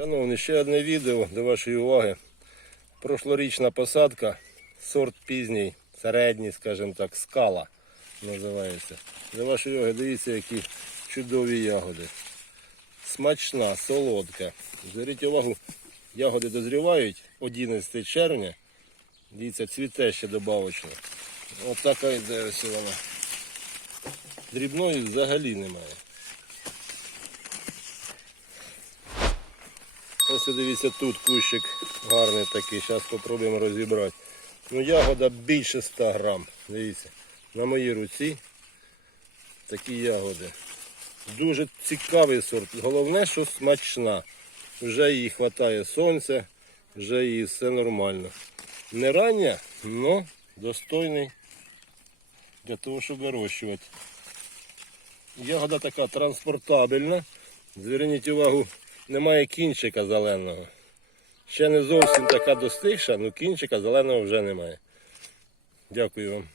Шановні, ще одне відео до вашої уваги. Прошлорічна посадка, сорт пізній, середній, скажімо так, скала називається. До вашої уваги, дивіться, які чудові ягоди. Смачна, солодка. Зверніть увагу, ягоди дозрівають 11 червня. Дивіться, цвіте ще добавочно. Ось така йде ось вона. Дрібної взагалі немає. Ось дивіться, тут кущик гарний такий. Зараз спробуємо розібрати. Ну, ягода більше 100 грам. Дивіться, на моїй руці такі ягоди. Дуже цікавий сорт. Головне, що смачна. Вже їй вистачає сонця, вже їй все нормально. Не рання, але достойний для того, щоб вирощувати. Ягода така транспортабельна. Зверніть увагу, немає кінчика зеленого. Ще не зовсім така достигша, але кінчика зеленого вже немає. Дякую вам.